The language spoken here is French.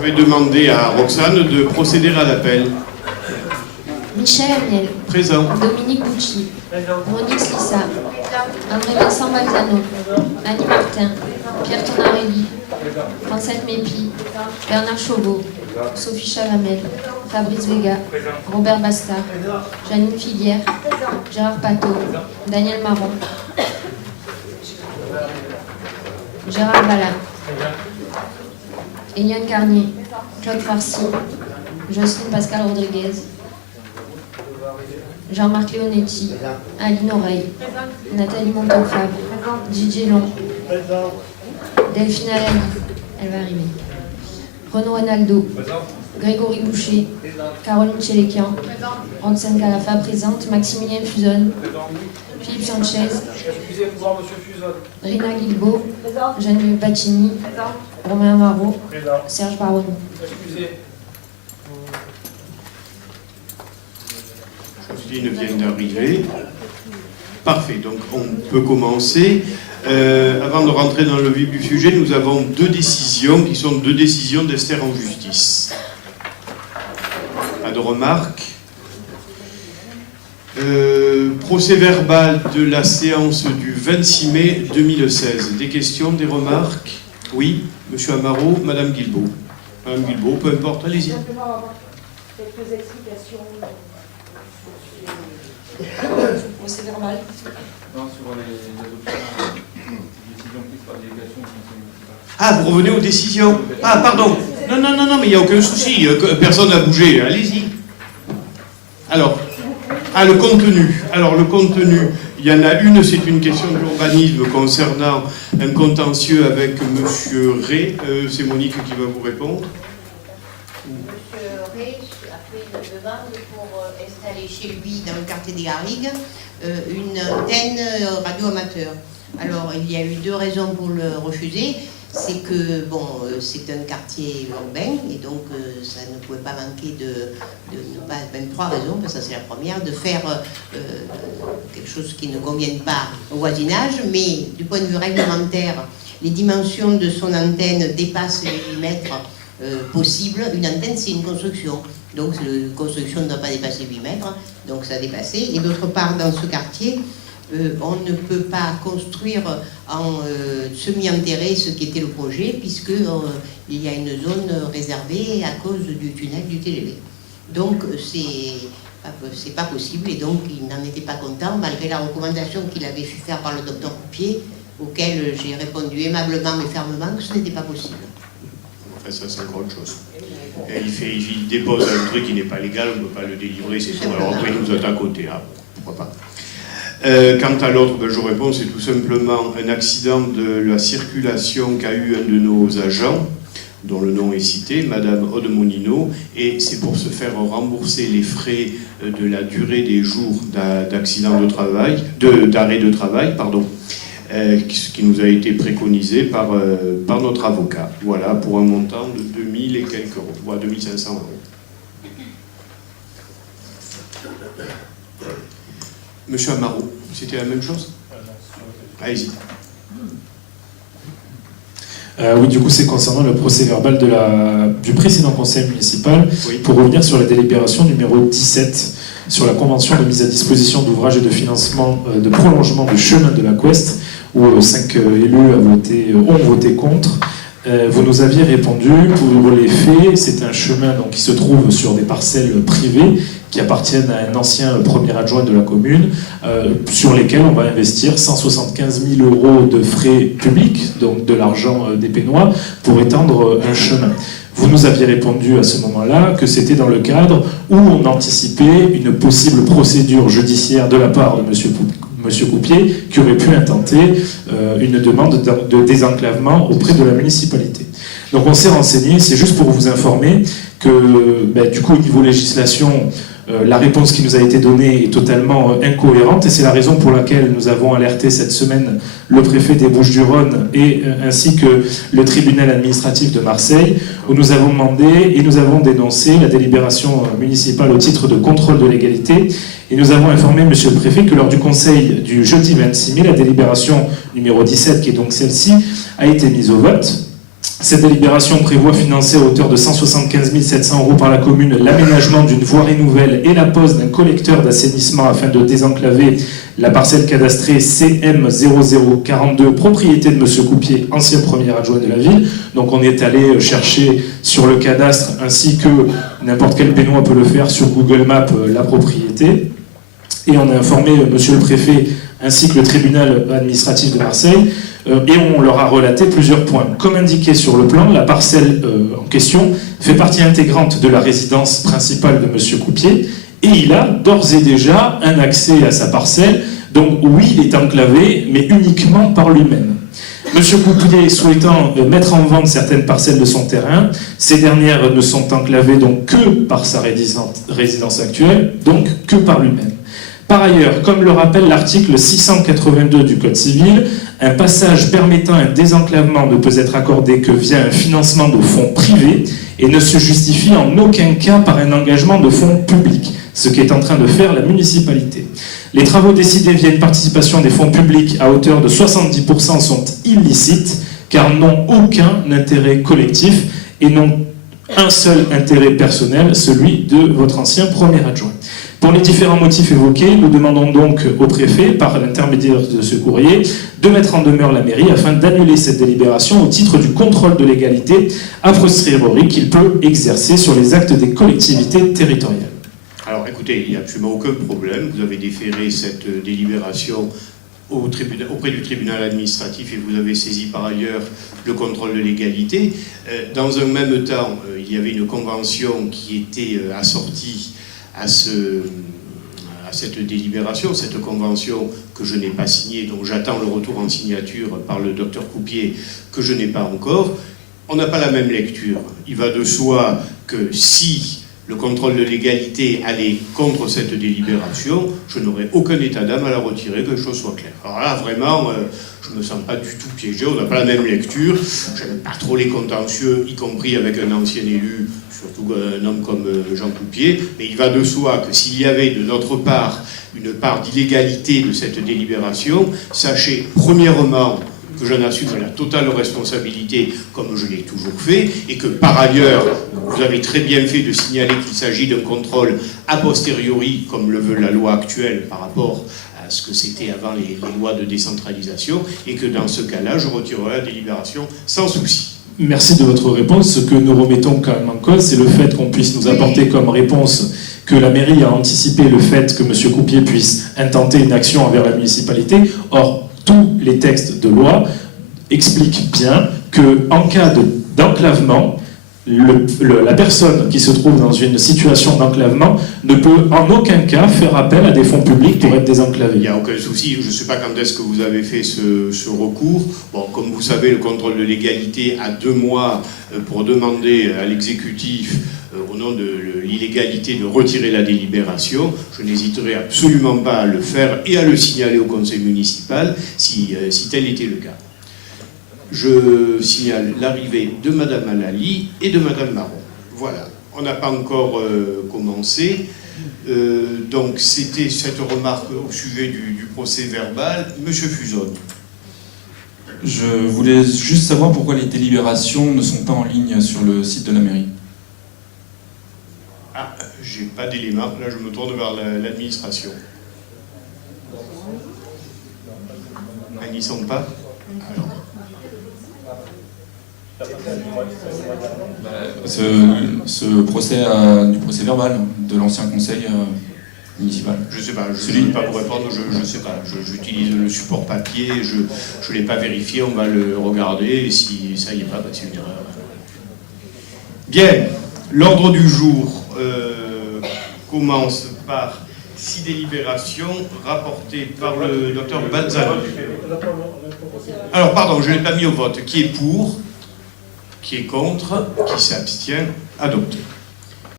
Je vais demander à Roxane de procéder à l'appel. Michel Amiel. Présent. Dominique Bucci. Monique Slissa. André-Vincent Balzano. Annie Martin. Pierre Tonarelli. Francette Mépi. Bernard Chauveau. Sophie Chalamel. Fabrice Vega. Robert Bastard. Janine Filière. Gérard Pateau. Daniel Marron. Gérard Ballard. Eliane Carnier. Claude Farcy. Jocelyne Pascal Rodriguez. Jean-Marc Leonetti. Aline Oreille. Nathalie Montoclabe. Didier Long. Delphine Alali. Elle va arriver. Renaud Ronaldo. Grégory Boucher. Caroline Tchélékian. Roxane Calafa présente. Maximilien Fuzon. Philippe Sanchez. Rina Guilbeault. Geneviève Bacchini. Romain Marot. Serge Baron. Jocelyne vient d'arriver. Parfait, donc on peut commencer. Avant de rentrer dans le vif du sujet, nous avons deux décisions qui sont deux décisions d'Esther en justice. Pas de remarques. Procès verbal de la séance du 26 mai 2016. Des questions, des remarques? Oui, Monsieur Amaro, Madame Guilbeault. Madame Guilbeault, peu importe, allez-y. Quelques explications Procès verbal. Non, sur les décisions prises par délégation. Ah, vous revenez aux décisions. Ah, pardon. Non, mais il n'y a aucun souci. Personne n'a bougé. Allez-y. Alors, le contenu. Alors, le contenu, il y en a une, c'est une question d'urbanisme concernant un contentieux avec Monsieur Ray. C'est Monique qui va vous répondre. Monsieur Ray a fait une demande pour installer chez lui, dans le quartier des Garrigues, une antenne radio-amateur. Alors, il y a eu deux raisons pour le refuser. C'est que, bon, c'est un quartier urbain, et donc ça ne pouvait pas manquer de ne pas, même trois raisons, parce que ça c'est la première, de faire quelque chose qui ne convienne pas au voisinage, mais du point de vue réglementaire, les dimensions de son antenne dépassent les 8 mètres possibles. Une antenne, c'est une construction, donc la construction ne doit pas dépasser 8 mètres, donc ça a dépassé. Et d'autre part, dans ce quartier, on ne peut pas construire en semi-enterré ce qui était le projet, puisqu'il y a une zone réservée à cause du tunnel du TGV. Donc c'est pas possible, et donc il n'en était pas content, malgré la recommandation qu'il avait fait faire par le docteur Coupier, auquel j'ai répondu aimablement mais fermement que ce n'était pas possible. Enfin, ça, c'est encore autre chose. Et il dépose un truc qui n'est pas légal, on ne peut pas le délivrer, c'est tout. Alors après, il nous attend à côté, hein. Pourquoi pas. Quant à l'autre, je réponds, c'est tout simplement un accident de la circulation qu'a eu un de nos agents, dont le nom est cité, Madame Aude-Monino, et c'est pour se faire rembourser les frais de la durée des jours d'accident de travail, d'arrêt de travail, pardon, ce qui nous a été préconisé par notre avocat. Voilà, pour un montant de 2000 et quelques euros, voire 2500 euros. Monsieur Amaro, c'était la même chose? Allez-y. Oui, du coup, c'est concernant le procès verbal du précédent conseil municipal, oui. Pour revenir sur la délibération numéro 17, sur la convention de mise à disposition d'ouvrages et de financement de prolongement du chemin de la Coueste, où 5 élus ont voté contre. Vous nous aviez répondu, pour les faits, c'est un chemin donc, qui se trouve sur des parcelles privées qui appartiennent à un ancien premier adjoint de la commune, sur lesquels on va investir 175 000 euros de frais publics, donc de l'argent des Pénois, pour étendre un chemin. Vous nous aviez répondu à ce moment-là que c'était dans le cadre où on anticipait une possible procédure judiciaire de la part de Monsieur Coupier, qui aurait pu intenter une demande de désenclavement auprès de la municipalité. Donc on s'est renseigné, c'est juste pour vous informer que du coup au niveau législation, la réponse qui nous a été donnée est totalement incohérente, et c'est la raison pour laquelle nous avons alerté cette semaine le préfet des Bouches-du-Rhône ainsi que le tribunal administratif de Marseille, où nous avons demandé et nous avons dénoncé la délibération municipale au titre de contrôle de légalité, et nous avons informé monsieur le préfet que lors du conseil du jeudi 26 mai, la délibération numéro 17, qui est donc celle-ci, a été mise au vote. Cette délibération prévoit financer à hauteur de 175 700 € par la commune l'aménagement d'une voirie nouvelle et la pose d'un collecteur d'assainissement afin de désenclaver la parcelle cadastrée CM0042, propriété de M. Coupier, ancien premier adjoint de la ville. Donc on est allé chercher sur le cadastre, ainsi que n'importe quel pénois peut le faire sur Google Maps, la propriété. Et on a informé M. le préfet ainsi que le tribunal administratif de Marseille, et on leur a relaté plusieurs points. Comme indiqué sur le plan, la parcelle en question fait partie intégrante de la résidence principale de M. Coupier, et il a d'ores et déjà un accès à sa parcelle, donc oui, il est enclavé, mais uniquement par lui-même. M. Coupier souhaitant mettre en vente certaines parcelles de son terrain, ces dernières ne sont enclavées donc que par sa résidence actuelle, donc que par lui-même. Par ailleurs, comme le rappelle l'article 682 du Code civil, un passage permettant un désenclavement ne peut être accordé que via un financement de fonds privés et ne se justifie en aucun cas par un engagement de fonds publics, ce qu'est en train de faire la municipalité. Les travaux décidés via une participation des fonds publics à hauteur de 70% sont illicites, car n'ont aucun intérêt collectif et n'ont un seul intérêt personnel, celui de votre ancien premier adjoint. Pour les différents motifs évoqués, nous demandons donc au préfet, par l'intermédiaire de ce courrier, de mettre en demeure la mairie afin d'annuler cette délibération au titre du contrôle de légalité a posteriori qu'il peut exercer sur les actes des collectivités territoriales. Alors écoutez, il n'y a absolument aucun problème. Vous avez déféré cette délibération auprès du tribunal administratif et vous avez saisi par ailleurs le contrôle de légalité. Dans un même temps, il y avait une convention qui était assortie à cette délibération, cette convention que je n'ai pas signée, donc j'attends le retour en signature par le docteur Coupier, que je n'ai pas encore. On n'a pas la même lecture. Il va de soi que si le contrôle de légalité allait contre cette délibération, je n'aurais aucun état d'âme à la retirer, que les choses soient claires. Alors là, vraiment, je ne me sens pas du tout piégé, on n'a pas la même lecture, j'aime pas trop les contentieux, y compris avec un ancien élu, surtout un homme comme Jean Coupier, mais il va de soi que s'il y avait de notre part une part d'illégalité de cette délibération, sachez premièrement que j'en assume la totale responsabilité, comme je l'ai toujours fait, et que par ailleurs, vous avez très bien fait de signaler qu'il s'agit d'un contrôle a posteriori, comme le veut la loi actuelle par rapport à ce que c'était avant les lois de décentralisation, et que dans ce cas-là, je retirerai la délibération sans souci. Merci de votre réponse. Ce que nous remettons quand même en cause, c'est le fait qu'on puisse nous apporter comme réponse que la mairie a anticipé le fait que M. Coupier puisse intenter une action envers la municipalité. Or, tous les textes de loi expliquent bien qu'en cas d'enclavement, la personne qui se trouve dans une situation d'enclavement ne peut en aucun cas faire appel à des fonds publics pour être désenclavé. Il n'y a aucun souci. Je ne sais pas quand est-ce que vous avez fait ce recours. Bon, comme vous savez, le contrôle de légalité a 2 mois pour demander à l'exécutif, au nom de l'illégalité, de retirer la délibération. Je n'hésiterai absolument pas à le faire et à le signaler au conseil municipal si tel était le cas. Je signale l'arrivée de Madame Alali et de Madame Marron. Voilà, on n'a pas encore commencé. Donc c'était cette remarque au sujet du procès verbal. Monsieur Fuzon. Je voulais juste savoir pourquoi les délibérations ne sont pas en ligne sur le site de la mairie. Ah, j'ai pas d'éléments. Là, je me tourne vers l'administration. Ils n'y sont pas. Alors. Ce procès du procès verbal de l'ancien conseil municipal. Je sais pas, je ne peux pas vous répondre, je sais pas. J'utilise le support papier, je ne l'ai pas vérifié, on va le regarder, et si ça y est pas, c'est une erreur. Bien, l'ordre du jour commence par 6 délibérations rapportées par le docteur Balzano. Alors, pardon, je ne l'ai pas mis au vote. Qui est pour ? Qui est contre? Qui s'abstient? Adopté.